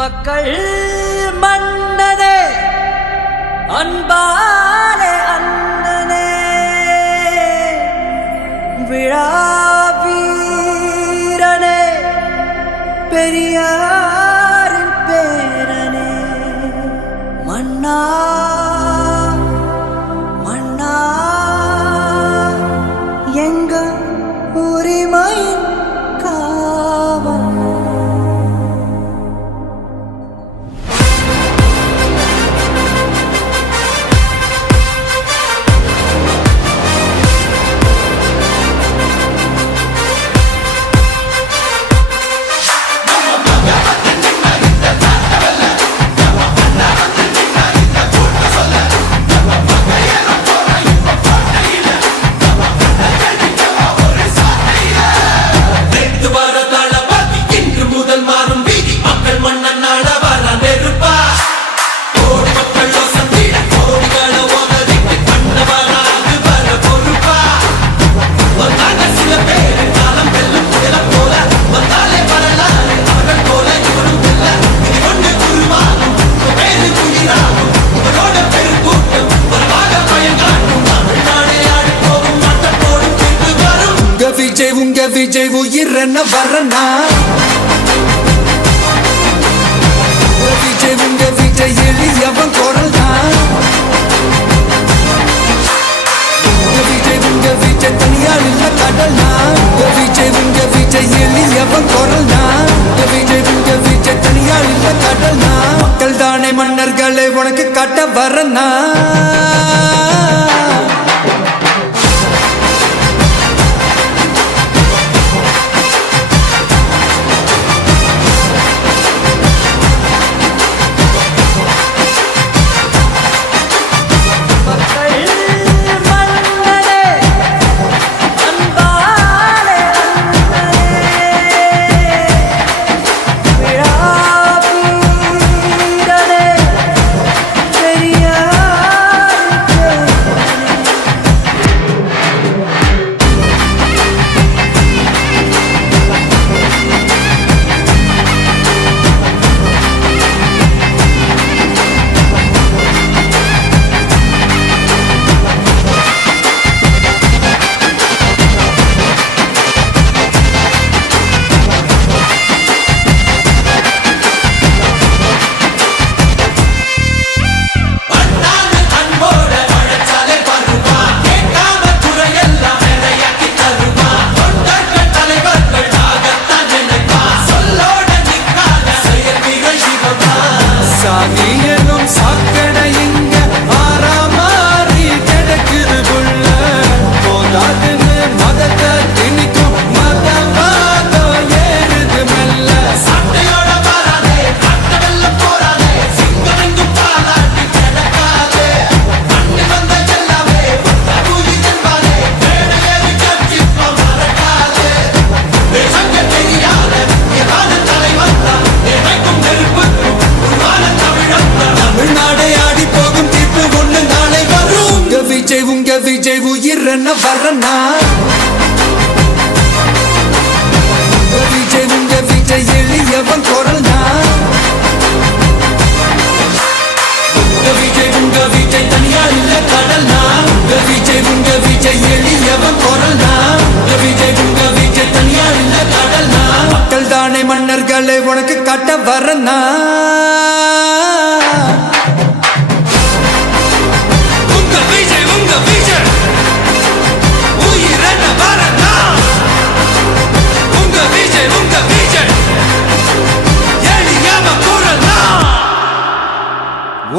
மக்கள் மன்னனே அன்பாலே அண்ணனே விழாவீரனே பெரியாரின் பேரனே மன்னா மன்னா எங்க உரிமையின் காவல் உங்க விஜய் உயிரன வரனா உங்க விஜய் எளியவன் குரல் தான் உங்க விஜய் தனியார் இல்ல கடல் உங்க விஜய் எளியவன் குரல் தான் உங்க விஜய் தனியார் இல்ல கடல் மக்கள் தானே மன்னர்களை உனக்கு காட்ட வரனா உங்க விஜய் உயிரன வரனா உங்க விஜய் எளியவன் குரல் தான் உங்க விஜய் தனியார் இல்ல கடல் உங்க விஜய் எளியவன் குரல் தான் உங்க விஜய் தனியார் இல்ல கடல் மக்கள் தானே மன்னர்களை உனக்கு காட்ட வரனா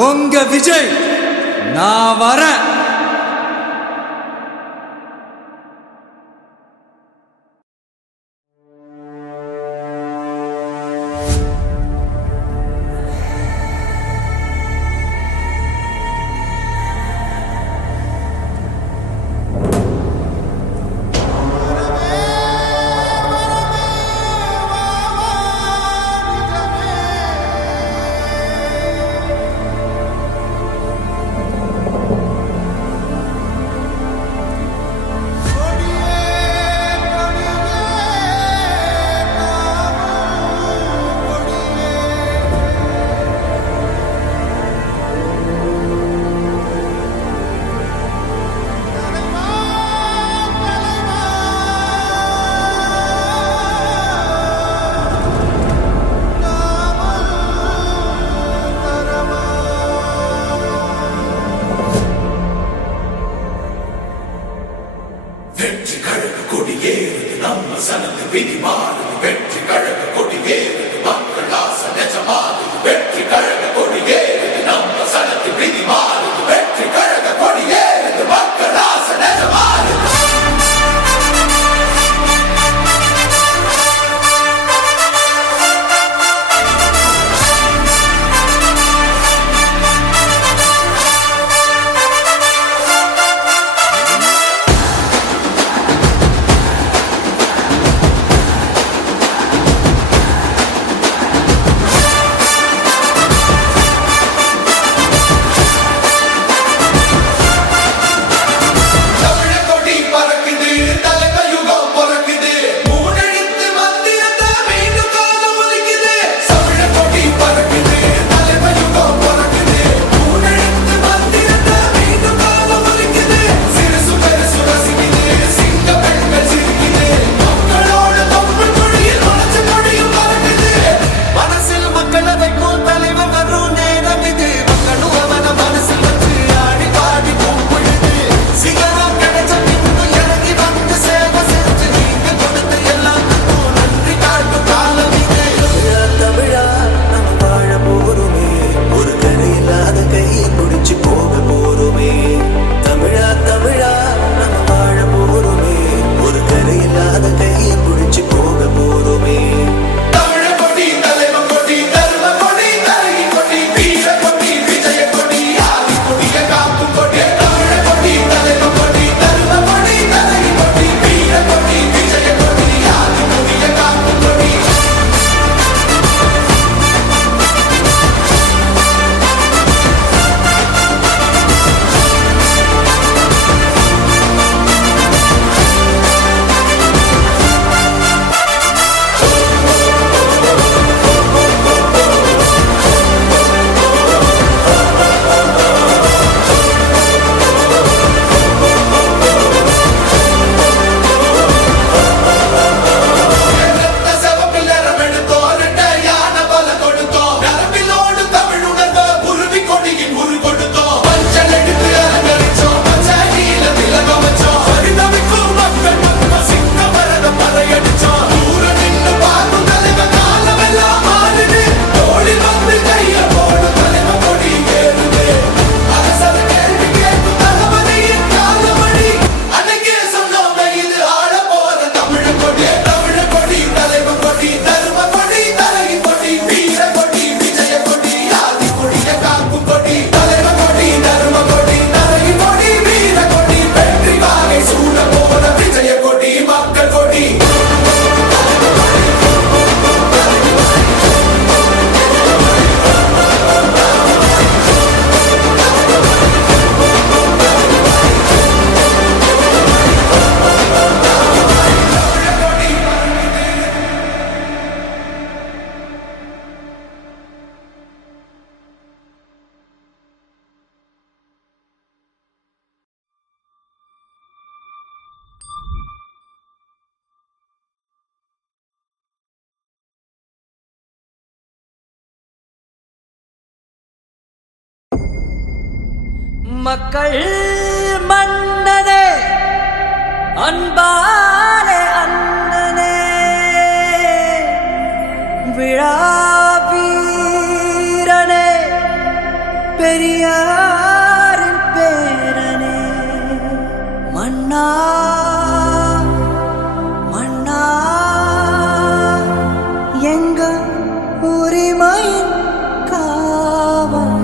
உங்க விஜய் நான் வரேன். நம்ம சனது விதி மாறுது வெற்றி கழக கொடி ஏறுது மக்கள் ஆசை நிஜமாகுது வெற்றி கழக கொடி ஏறுது நம்ம சனது விதி மாறுது வெற்றி கழக கொடி ஏறுது மக்கள் ஆசை நிஜமாகுது மக்கள் மன்னனே அன்பாலே அண்ணனே விழா வீரனே பெரியாரின் பேரனே மன்னா மன்னா எங்க உரிமையின் காவல்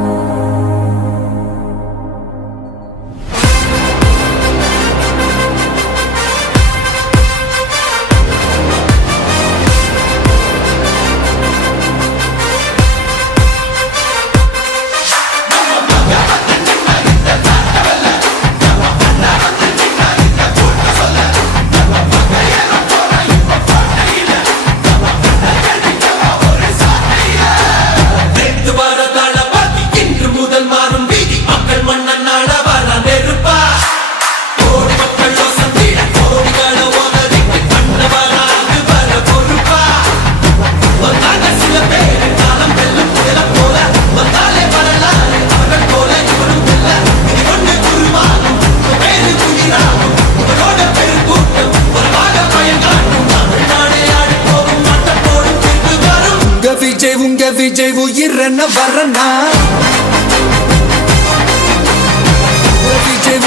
உங்க விஜய் உயிர் என்ன வரனா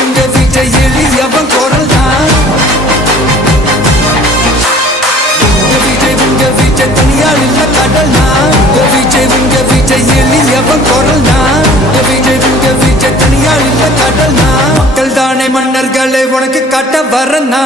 உங்க விஜய் எளியவன் குரல் தான் உங்க விஜய் தனியால் இல்ல கடல் தான் உங்க விஜய் எளியவன் குரல் தான் உங்க விஜய் தனியால் இல்ல கடல் தான் மக்கள் தானே மன்னர்களே உனக்கு காட்ட வரனா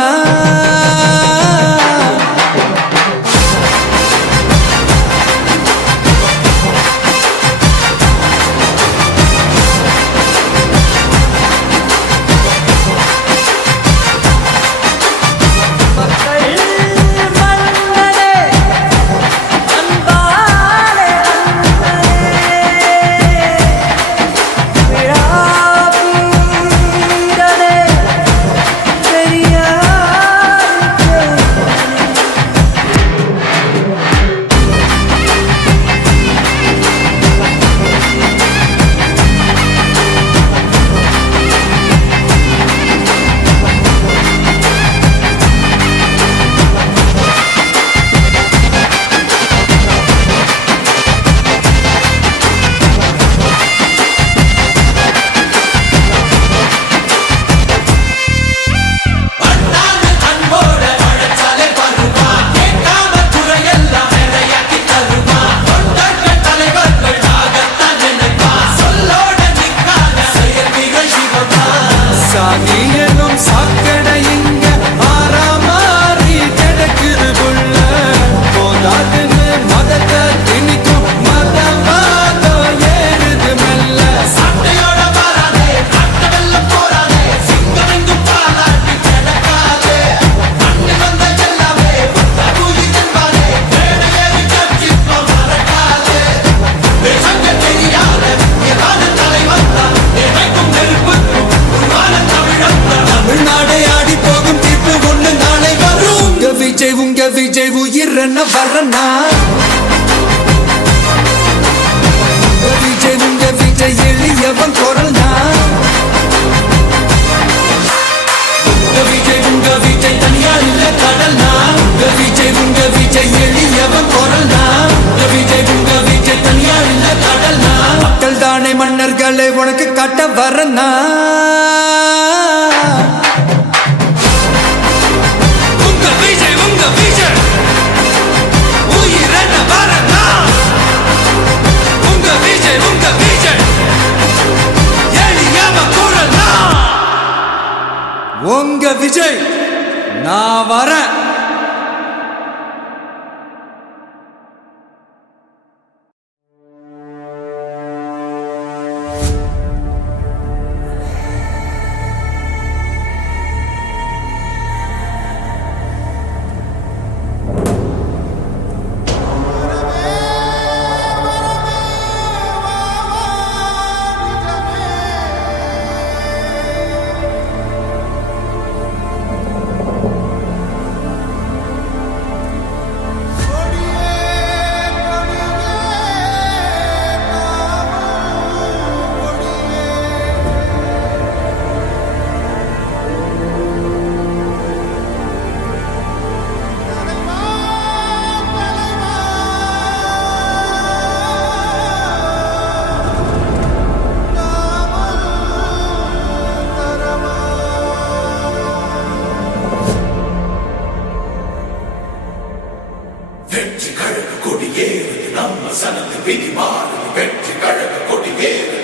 சாதியனும் சாக்கடை இங்க ஆறாமாறி கிடக்குது புள்ள போதாதுன்னு மதத்தை திணிக்கும் மதவாதம் ஏறுது மெல்ல சட்டையோட வராதே காட்ட வெல்ல போறாதே சிங்கம் எங்கும் பாலாட்டி கிடக்காதே மண்ணு வந்த எல்லாமே தகுதி என்பாரே மேடை ஏறி கட்சிப்ப மறக்காதே தேசங்க தெரியாத ஏதான தலைவன் தான் எதைக்கும் நெருப்புக்கும் உருவான தமிழன் தமிழ்நாடே ஆடி போகும் தீர்ப்பு ஒண்ணு நாளை வரும் உங்க விஜய் உயிர் என்ன வரனா உங்க விஜய் எளியவன் குரல் தான் உங்க விஜய் தனியால் இல்ல கடல் தான் உங்க விஜய் எளியவன் குரல் தான் உங்க விஜய் தனியால் இல்ல கடல் தான் மக்கள் தானே மன்னர்களே உனக்கு காட்ட வரனா உங்க விஜய் உயிர் என்ன வரனா உங்க விஜய் எளியவன் குரல் தான் உங்க விஜய் நான் வரேன் வெற்றி கழக கொடியேறுது நம்ம சனது விதி மாறுது வெற்றி கழக கொடியேறுது